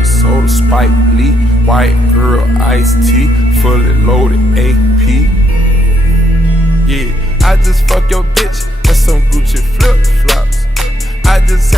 dirty soda, Spike Lee, white girl, iced tea, fully loaded AP. Yeah, I just fuck your bitch and some Gucci flip flops. I just